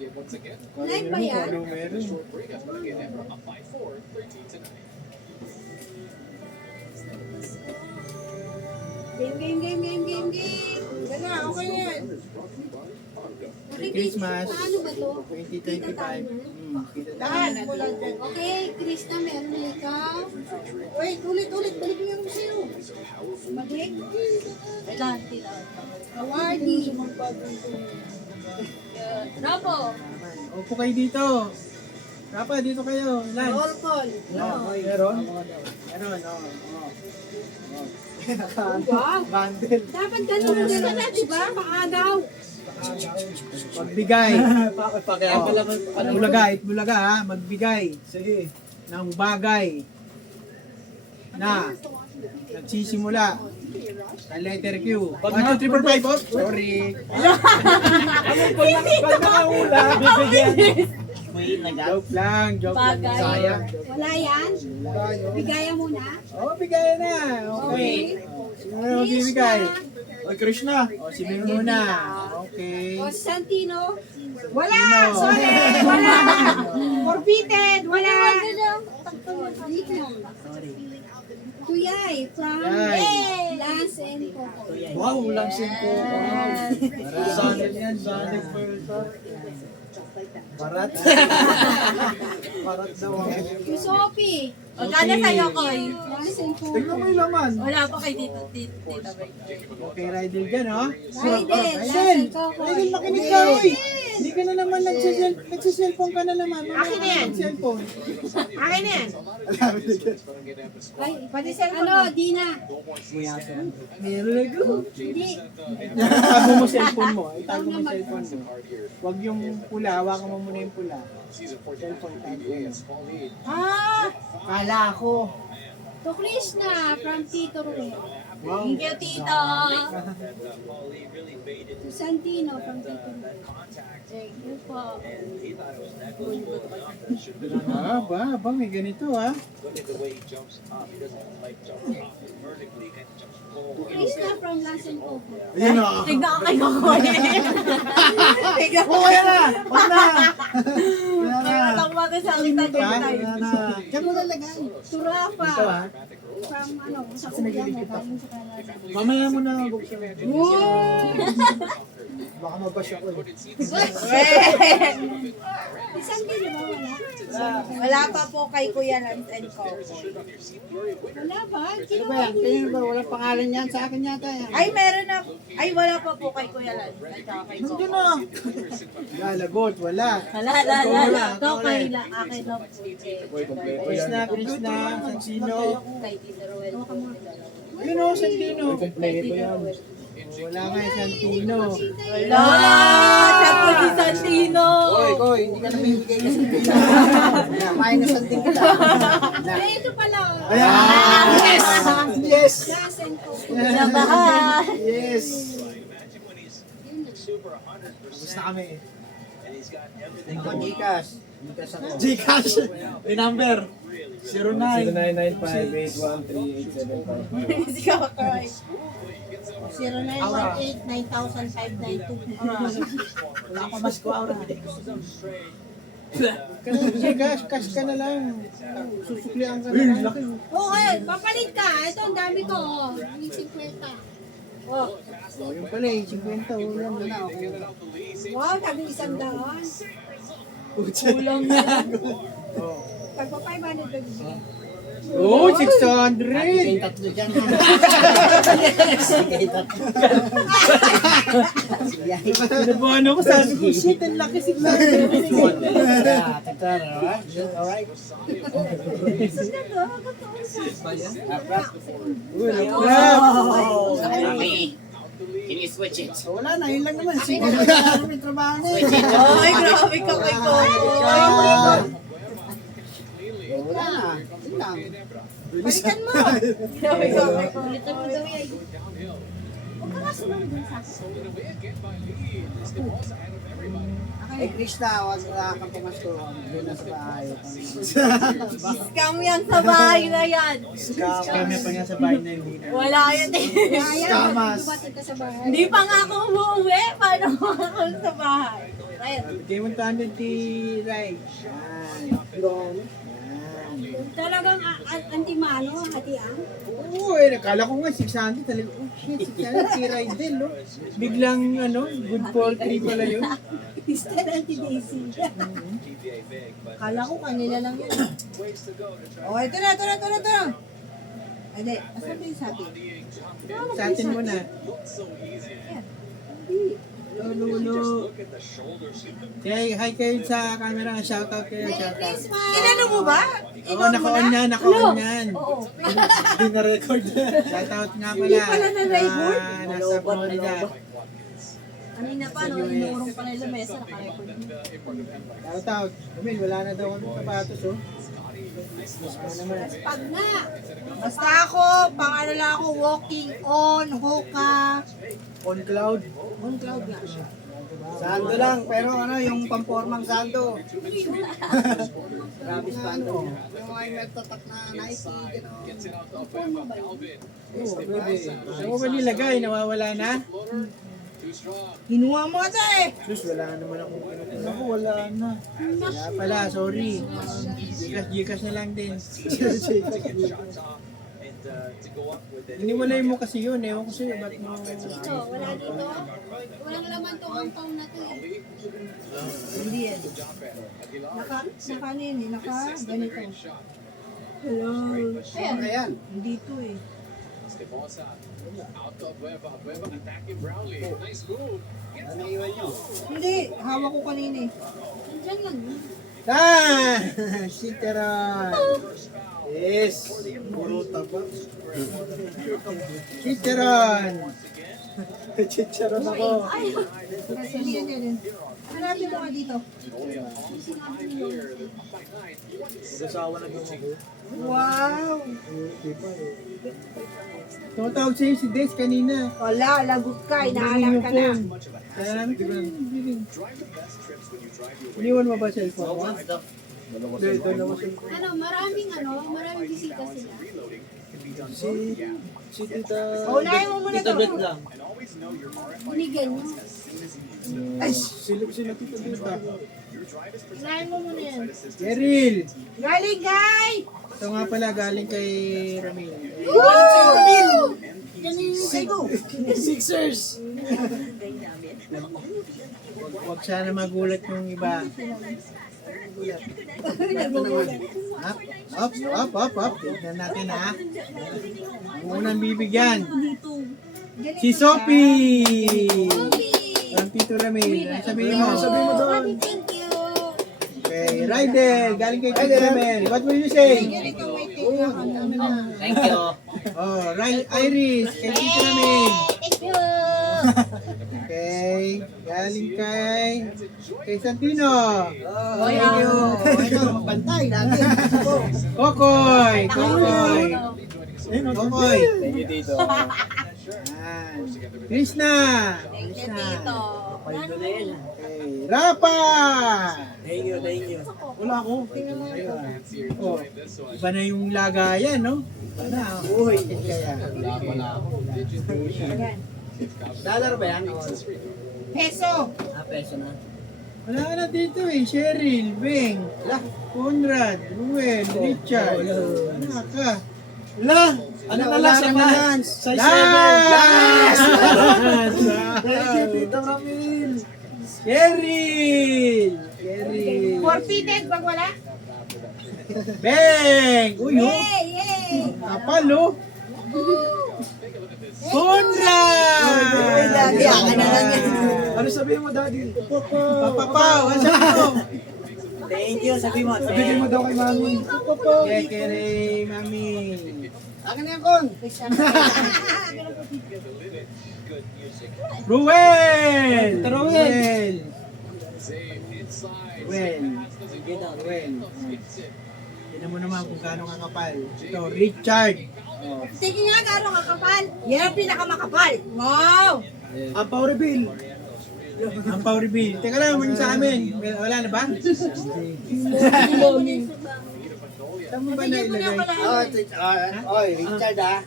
Live ba yan? Ano meron? Game. Wala, okay na yan. Christmas. Ano ba to? 2025. Kita Lahat, tayo. mula dyan. Okay, Krista, meron na ikaw. Wait, ulit. Balik mo yung sa'yo. Balik. Kailangan tila. Awardy. Rapo. Upo kayo dito. Rapa, dito kayo. Lan. Roll call. Meron? Meron, oo. Wow. Bundle. Dapat ganun muna na, di ba? Paagaw. Magbigay. Bulaga ha, magbigay. Sige. Ng bagay na nagsisimula sa letter Q. 1, 2, 3, 4, 5, oh. Sorry. Pag nakahula, bibigyan. Joke lang. Bagay. Sayang. Wala yan? Bigayan muna. Oh, bigay na. Okay. Sino na magbibigay? Oy, Krishna. O, si Ming muna. Okay. O, Santino. Wala! Sino? Sorry! Wala! Forfeited! Wala! Tuyay from Tuyay. Lance and Coco. Wow, lamsin ko. Sandal yan, sandal. Barat. Barat daw ako. Yung Sophie. O, gana sa'yo, Koy. Lance and Coco. Tignan mo yung laman. Wala pa kay Tito Tita Bay. Okay, Rydel dyan, oh. Raiden. Lance Rydel, and Coco. Rydel, makinig ka, oy. Hindi ka na naman nagsiselfone ka na naman. Akin na yan. Cellphone. Akin na yan. Ay, Pati cellphone ano, mo. Dina. Meron na go. Hindi. Itago mo cellphone mo. Itago mo cellphone mo. Huwag yung pula, hawakan mo muna yung pula. Cellphone tago mo. Kala ko. To Krishna from Tito Ruel. Wow. Thank you, Tito. To Santino from Tito Ruel. Thank you po. May ganito, ha. To Krishna from Lance and Coco. Ayan, o. Tignan ka kay Koy. Tignan ko. Wag na. Kaya lang magasalita din tayo. Diyan mo lalagay. To Rafa. Ito, ha. From ano, sa Kuya mo, galing sa Canada. Mamaya mo na buksan. Wow! Baka mabash ako. Isang din ba wala? Wala pa po kay Kuya Lance and Coco. Wala ba? Ano ba yan? Kaya ba? Walang pangalan yan. Sa akin yata yan. Ay, meron na. Ay, wala pa po kay Kuya Lance at saka kay Coco. Nandun na. Lalagot. Wala. Wala. Ito kay akin lang po. Krishna. Santino. Kay Tito Ruel po. Yun o, Santino. Kompleto yan. Wala nga yung Santino. Wala! Chat ko si Santino! Koy, hindi ka na may bigay ng Santino. Kumain na Santino ka. Ay, ito pala. Ayan! Yes! Lance and Coco. Labahan! Yes! Gusto kami eh. Ako, Gcash. Gcash ako. Gcash. Yung number. 0995813875. Si Kakay. 0918-9592. Wala ako mas ko, Aura. Gcash, cash ka na lang. Susuklian ka na lang. Oo, papalit ka. Ito, ang dami ko. Oh. Yung 50. Oh. Oh, yung pala eh, 50. Oh, yan na na. Okay. Wow, sabi 100. Kulang na. Oh. Pagpa 500 bibigyan. Oh, 600! Tatlo dyan. Pinabuhan ako, sabi ko, shit, ang laki 600. Alright. Uy, nagrab! Can you switch it? Wala na, yun lang naman. Sige, may trabaho na eh. Ay, grabe ka kay Coco. Wala na, yun lang. Balikan mo. Grabe ka kay Coco. Balikan mo daw yan. Huwag ka nga sumama dun sa akin. Eh, Krishna, wag wala kang pamasko. Doon na sa bahay. Scam yan sa bahay na yan. Kami pa nga sa bahay na hindi na. Wala yan eh. Kaya, Scammers. dumating ka sa bahay. Hindi pa nga ako umuwi. Paano ako sa bahay? Red. Bigay mo 200 kay Rai. Yan. Yan. Talagang anti-mano, hatian. Oo, nakala ko nga 600 talaga. Oh shit, 600 kay Rai din, no? Biglang, good poultry pala yun. Instead anti-daisy. Kala ko kanila lang yun. Oh, ito na. Hindi, asan ba yung sa atin? Sa atin muna. Lolo. Kaya hi kayo sa camera, shoutout kayo, shoutout. Christmas! Inano mo ba? Oo, naka-on yan, naka-on yan. Oo. Hindi na-record. Shoutout nga Hindi pala. pala na-record. Nasa Florida. Kanina pa, no, inurong pa nila mesa, nakarecord. Shoutout. Kamil, wala na daw kami sapatos, oh. Ano naman. Pag na! Basta ako, pang ano lang ako, walking on, hoka. On cloud. On cloud lang. Sando lang, pero yung pampormang sando. Travis Pando. Yung mga nagtatak na Nike, Oo, pwede. Saan mo ba nilagay? Nawawala na? Hinuha mo ata eh. Sus, wala naman ako. Ako, wala na. Wala pala, sorry. Gcash na lang din. Iniwalay mo kasi yun, ewan ko sa'yo, ba't mo... Ito, wala dito. Walang laman tong ampaw na to eh. Hindi yan. Naka ano yun eh, naka ganito. Hello. Ayan. Hindi to eh. Ano iwan nyo? Hindi, hawak ko kanina eh. Nandiyan lang yun. Ah! Sitaran! Yes! Puro taba. Sitaran! Chicharon ako. Kasi yan yan. Hanapin mo nga dito. Nag-asawa na ako. Wow! Tumatawag sa'yo si Des kanina. Wala, lagot ka, inaanak ka na. Kaya namin tignan. Iniwan mo ba cellphone mo? Maraming bisita sila. Si Tita... Unahin mo muna Tita to. Bet lang. Binigyan nyo. Ay, silip sila Tita Bet lang. Unahin mo muna yan. Cheryl! Galing, guy! Ito nga pala galing kay Ramil. Yan yung sayo. Sixers! Huwag sana magulat yung iba. Up. Tignan natin ha. Ang unang bibigyan. Si Sophie! Ang Tito Ramil. Ano sabihin mo? Sabihin mo doon. Thank you. Okay, Ryder. Galing kay Tito Ramil. What will you say? Thank you. Oh, Iris. Kay Tito Ramil. Thank you. Okay. Galing kay Santino. Thank you. Ano, mapantay natin. Kokoy. Thank you, Tito. Yan. Krishna. Thank you, Tito. Okay. Rapa. Thank you. Wala ako. Oh, iba na yung lagayan, no? Iba na. Uy. Kaya. Wala ako. Dollar ba yan? Peso! Peso na. Wala ka na dito eh. Cheryl, Beng, Conrad, Ruel, Richard. Wala ka. La! Ano na lang sa balance? Size 7. Last! Thank you, Tito Ramil. Cheryl! 4-fitted pag wala? Beng! Uy, oh! Yay! Kapal, oh! Conrad! Ano sabihin mo, Daddy? Papapaw! Ano sabi mo? Thank you, sabi mo. Sabihin mo daw kay Mami. Kekere, mami. Akin na yan, Kon. Ruel! Ruel! Ruel. Tignan mo naman kung gaano kakapal. Ito, Richard. Sige nga, gano'ng kakapal. Yan ang pinakamakapal. Wow! Ang power bill. Ang power bill. Teka lang, muna sa amin. Wala na ba? Saan mo ba nailagay? Oy, Richard ah.